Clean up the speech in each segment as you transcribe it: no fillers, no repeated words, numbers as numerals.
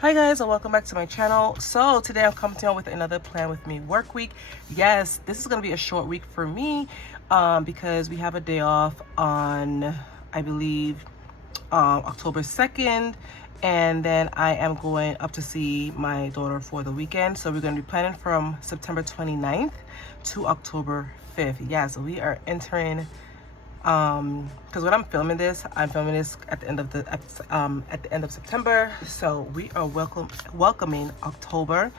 Hi guys, and welcome back to my channel. So today I'm coming to you with another plan with me work week. Yes, this is going to be a short week for me because we have a day off on, I believe, October 2nd, and then I am going up to see my daughter for the weekend. So we're going to be planning from September 29th to October 5th. Yeah, so we are entering because when I'm filming this at the end of September. So we are welcoming October.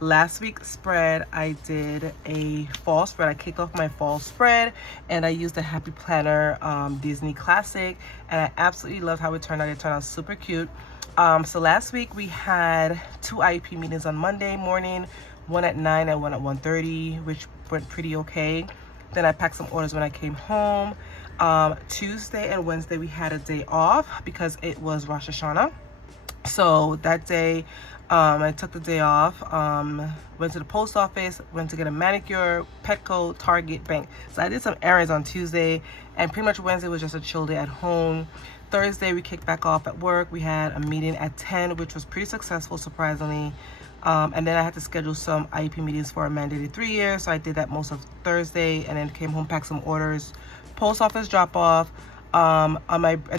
Last week's spread, I did a fall spread. I kicked off my fall spread and I used the Happy Planner Disney Classic, and I absolutely loved how it turned out. It turned out super cute. So last week we had 2 IEP meetings on Monday morning, one at 9 and one at 1:30, which went pretty okay. Then I packed some orders when I came home. Tuesday and Wednesday we had a day off because it was Rosh Hashanah. So that day I took the day off, went to the post office, went to get a manicure, Petco, Target, bank. So I did some errands on Tuesday, and pretty much Wednesday was just a chill day at home. Thursday we kicked back off at work. We had a meeting at 10, which was pretty successful, surprisingly. And then I had to schedule some IEP meetings for a mandated 3 years. So I did that most of Thursday, and then came home, packed some orders, post office drop off. And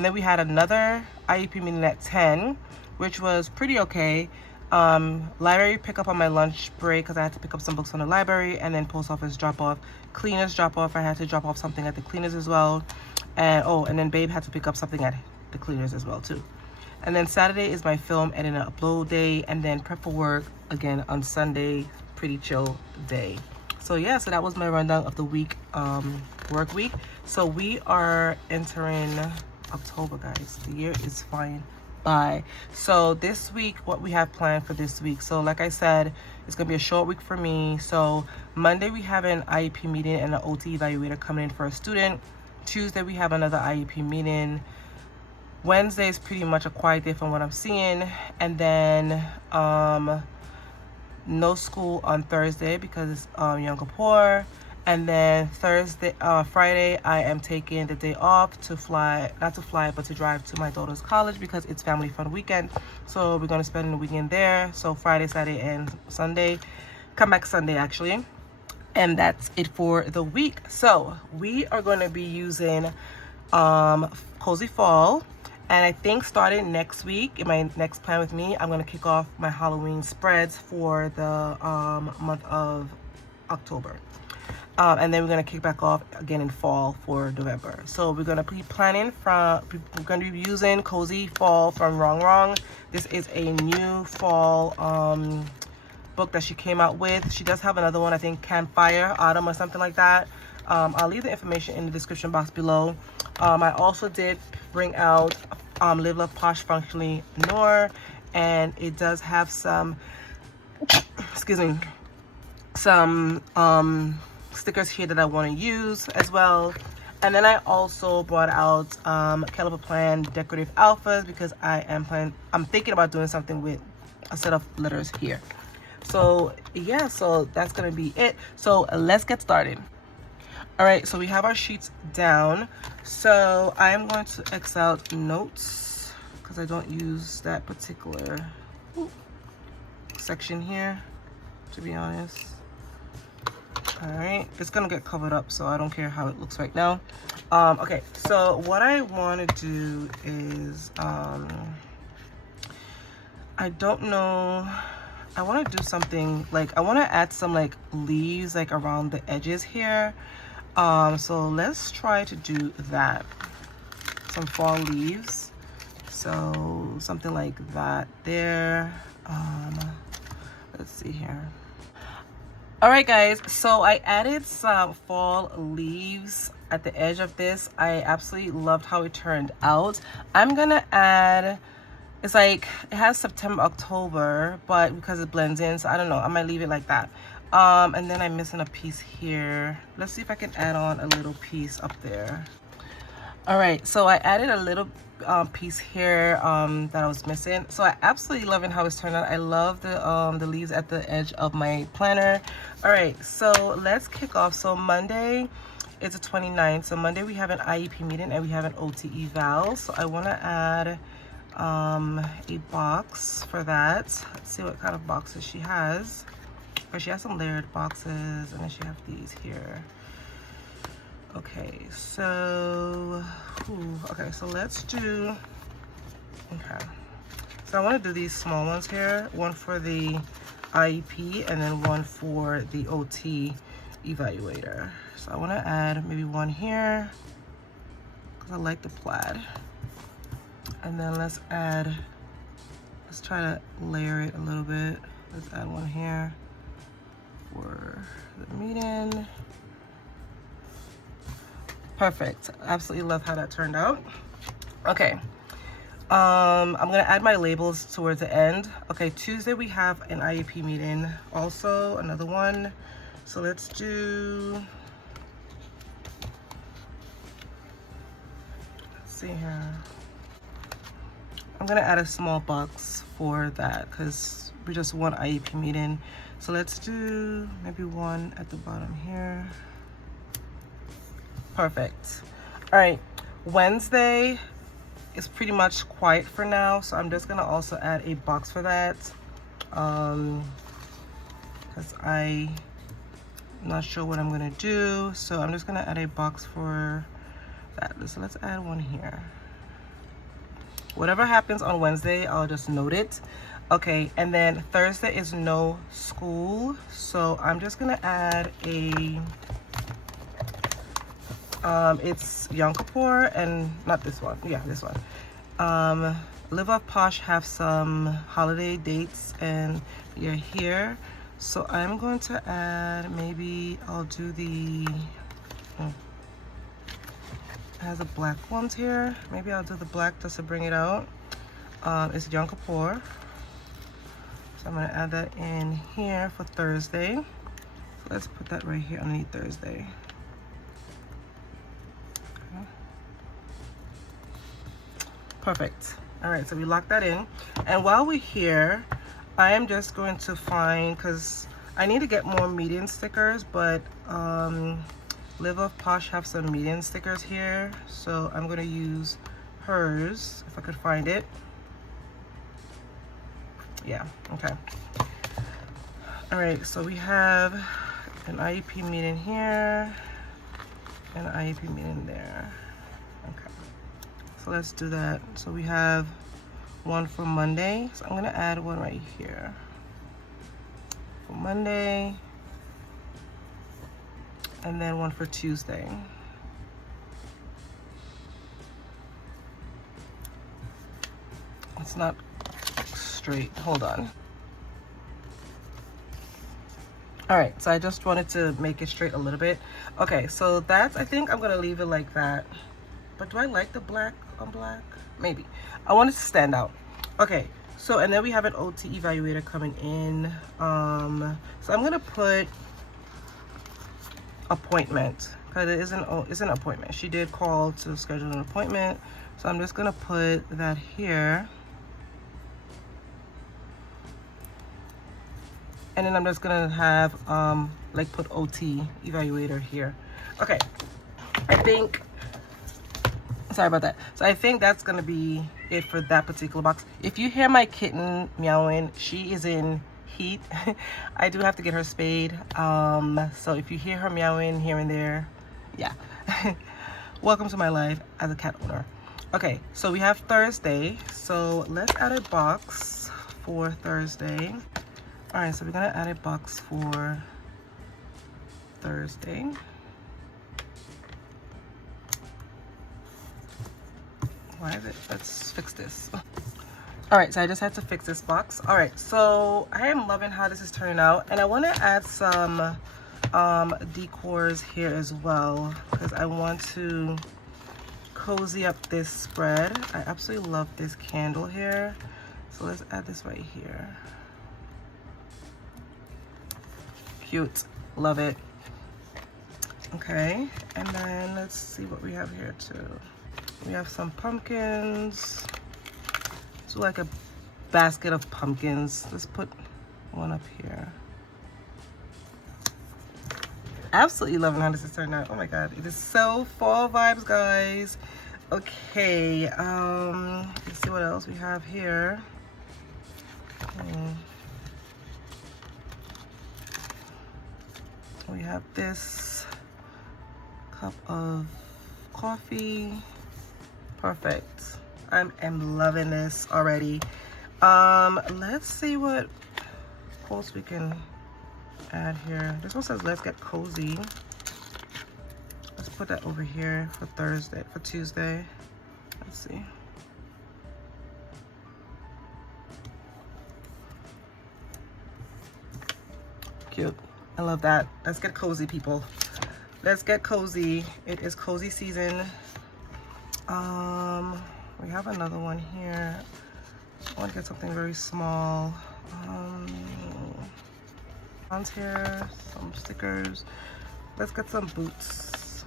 then we had another IEP meeting at 10, which was pretty okay. Library pickup on my lunch break because I had to pick up some books from the library, and then post office drop off, cleaners drop off. I had to drop off something at the cleaners as well. And then Babe had to pick up something at the cleaners as well too. And then Saturday is my film editing and upload day, and then prep for work again on Sunday. Pretty chill day. So yeah, so that was my rundown of the week, work week. So we are entering October, guys. The year is flying by. So this week, what we have planned for this week. So like I said, it's gonna be a short week for me. So Monday we have an IEP meeting and an OT evaluator coming in for a student. Tuesday we have another IEP meeting. Wednesday is pretty much a quiet day from what I'm seeing, and then no school on Thursday because it's Yom Kippur. And then Friday, I am taking the day off to fly, not to fly, but to drive to my daughter's college because it's family fun weekend. So we're gonna spend the weekend there. So Friday, Saturday, and Sunday. Come back Sunday actually. And that's it for the week. So we are gonna be using Cozy Fall. And I think starting next week, in my next plan with me, I'm going to kick off my Halloween spreads for the month of October. And then we're going to kick back off again in fall for November. So we're going to be we're going to be using Cozy Fall from Wrong. This is a new fall book that she came out with. She does have another one, I think Campfire Autumn or something like that. I'll leave the information in the description box below. I also did bring out Live Love Posh Functionally Noir, and it does have some some stickers here that I want to use as well. And then I also brought out Caliber Plan Decorative Alphas because I'm thinking about doing something with a set of letters here. So yeah, so that's gonna be it. So let's get started. All right, so we have our sheets down. So I am going to X out notes because I don't use that particular section here, to be honest. All right, it's gonna get covered up, so I don't care how it looks right now. Okay, so what I want to do is, I don't know. I want to do something like, I want to add some like leaves like around the edges here. So let's try to do that. Some fall leaves. So something like that there. Let's see here. All right, guys. So I added some fall leaves at the edge of this. I absolutely loved how it turned out. I'm gonna add, it's like, it has September, October, but because it blends in, so I don't know. I might leave it like that. And then I'm missing a piece here. Let's see if I can add on a little piece up there. All right, so I added a little piece here that I was missing. So I absolutely loving how it's turned out. I love the leaves at the edge of my planner. All right, so let's kick off. So Monday is the 29th. So Monday we have an IEP meeting and we have an OT eval. So I want to add a box for that. Let's see what kind of boxes she has. Or she has some layered boxes, and then she has these here. Okay, so let's do, okay. So I want to do these small ones here, one for the IEP and then one for the OT evaluator. So I want to add maybe one here because I like the plaid. And then let's try to layer it a little bit. Let's add one here for the meeting. Perfect. Absolutely love how that turned out. Okay. I'm gonna add my labels towards the end. Okay, Tuesday we have an IEP meeting, also another one. So let's do, let's see here. I'm gonna add a small box for that because we just want IEP meeting. So let's do maybe one at the bottom here. Perfect. All right, Wednesday is pretty much quiet for now, so I'm just gonna also add a box for that because I'm not sure what I'm gonna do, so I'm just gonna add a box for that. So let's add one here. Whatever happens on Wednesday, I'll just note it. Okay, and then Thursday is no school, so I'm just gonna add a it's Yom Kippur, and not this one, yeah, this one. Live Up Posh have some holiday dates and you're here, so I'm going to add, maybe I'll do the it has the black ones here, maybe I'll do the black just to bring it out. It's Yom Kippur, so I'm going to add that in here for Thursday. So let's put that right here underneath Thursday. Perfect. All right, so we lock that in. And while we're here, I am just going to find, because I need to get more median stickers, but Live Up Posh have some median stickers here. So I'm going to use hers, if I could find it. Yeah, okay. All right, so we have an IEP meeting here, and an IEP meeting there. Okay. So let's do that. So we have one for Monday. So I'm gonna add one right here for Monday, and then one for Tuesday. It's not straight, hold on. All right, so I just wanted to make it straight a little bit. Okay, so that's, I think I'm gonna leave it like that. But do I like the black on black? Maybe. I want it to stand out. Okay, so and then we have an OT evaluator coming in. So I'm gonna put appointment because it isn't an appointment. She did call to schedule an appointment, so I'm just gonna put that here. And then I'm just gonna have like put OT evaluator here. Okay, I think, sorry about that. So I think that's gonna be it for that particular box. If you hear my kitten meowing, she is in heat. I do have to get her spayed. So if you hear her meowing here and there, yeah. Welcome to my life as a cat owner. Okay, so we have Thursday. So let's add a box for Thursday. All right, so we're gonna add a box for Thursday. Why is it? Let's fix this. All right, so I just had to fix this box. All right, so I am loving how this is turning out, and I want to add some decors here as well because I want to cozy up this spread. I absolutely love this candle here, so let's add this right here. Cute, love it. Okay, and then let's see what we have here too. We have some pumpkins. So like a basket of pumpkins. Let's put one up here. Absolutely loving how this is turning out. Oh my god, it is so fall vibes, guys. Okay, let's see what else we have here. We have this cup of coffee. Perfect. I'm loving this already. Let's see what else we can add here. This one says let's get cozy. Let's put that over here for Tuesday. Let's see. Cute. I love that. Let's get cozy, people. Let's get cozy. It is cozy season. We have another one here. I want to get something very small. On here, some stickers. Let's get some boots.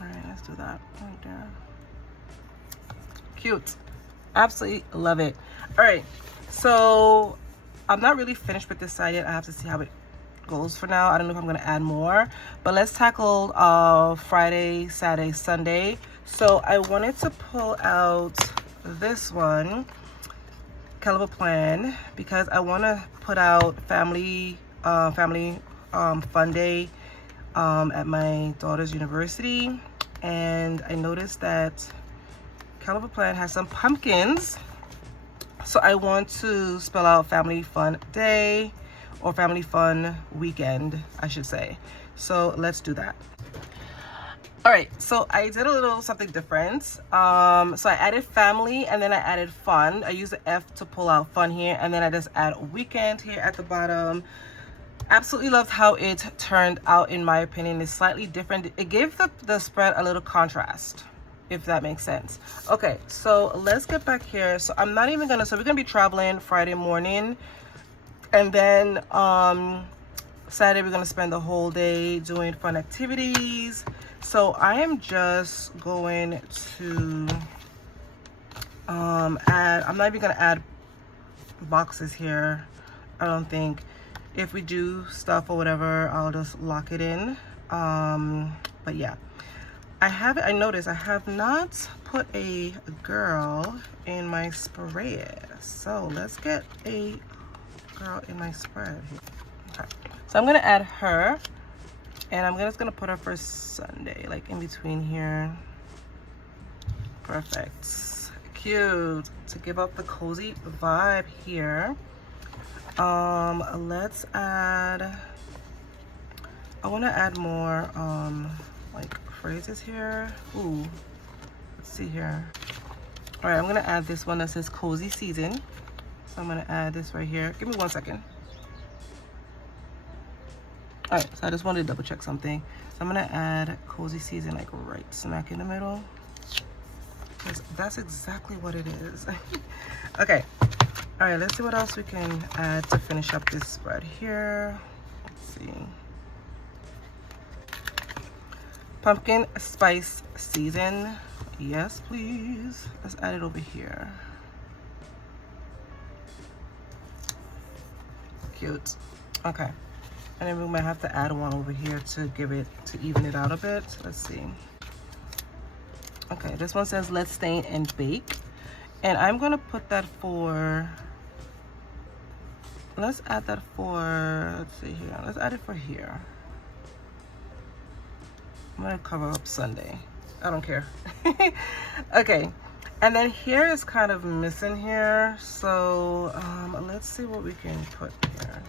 All right, let's do that right there. Cute. Absolutely love it. All right, so I'm not really finished with this side yet. I have to see how it goes for now. I don't know if I'm gonna add more, but let's tackle Friday, Saturday, Sunday. So I wanted to pull out this one, Caliber Plan, because I want to put out family fun day at my daughter's university, and I noticed that Caliber Plan has some pumpkins, so I want to spell out family fun day or family fun weekend, I should say. So let's do that. All right, so I did a little something different. So I added family and then I added fun. I used the F to pull out fun here, and then I just add weekend here at the bottom. Absolutely loved how it turned out. In my opinion, it's slightly different. It gave the spread a little contrast, if that makes sense. Okay, so let's get back here. So I'm not even gonna, so we're gonna be traveling Friday morning, and then Saturday we're gonna spend the whole day doing fun activities. So I am just going to add, I'm not even gonna add boxes here, I don't think. If we do stuff or whatever, I'll just lock it in. But yeah, I noticed I have not put a girl in my spread. So let's get a girl in my spread here. Okay. So I'm gonna add her, and I'm just gonna put her for Sunday, like in between here. Perfect. Cute. To give up the cozy vibe here. Let's add, I want to add more like phrases here. Ooh, let's see here. All right, I'm gonna add this one that says cozy season. So I'm gonna add this right here. Give me 1 second. All right, so I just wanted to double check something. So I'm gonna add cozy season like right smack in the middle, because that's exactly what it is. Okay. All right, let's see what else we can add to finish up this spread here. Let's see. Pumpkin spice season. Yes, please. Let's add it over here. Cute. Okay. And then we might have to add one over here to even it out a bit. Let's see. Okay, this one says let's stain and bake. And I'm gonna put that for, let's add that for, let's see here. Let's add it for here. I'm gonna cover up Sunday. I don't care. Okay, and then here is kind of missing here. So let's see what we can put here.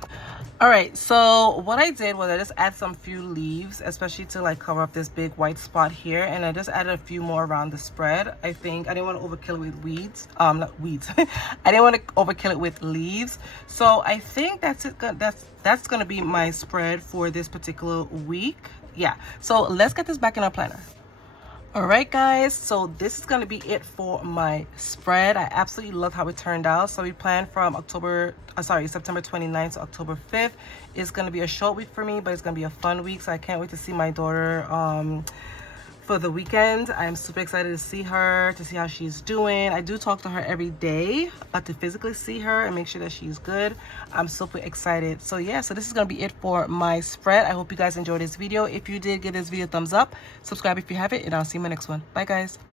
All right, so what I did was I just add some few leaves, especially to like cover up this big white spot here, and I just added a few more around the spread. I think I didn't want to overkill it with weeds, not weeds. I didn't want to overkill it with leaves. So I think that's it. That's gonna be my spread for this particular week. Yeah, so let's get this back in our planner. All right, guys, so this is going to be it for my spread. I absolutely love how it turned out. So we plan from September 29th to October 5th. It's going to be a short week for me, but it's going to be a fun week. So I can't wait to see my daughter for the weekend. I'm super excited to see her, to see how she's doing. I do talk to her every day, but to physically see her and make sure that she's good, I'm super excited. So yeah, so this is gonna be it for my spread. I hope you guys enjoyed this video. If you did, give this video a thumbs up, subscribe if you haven't, and I'll see you in my next one. Bye guys.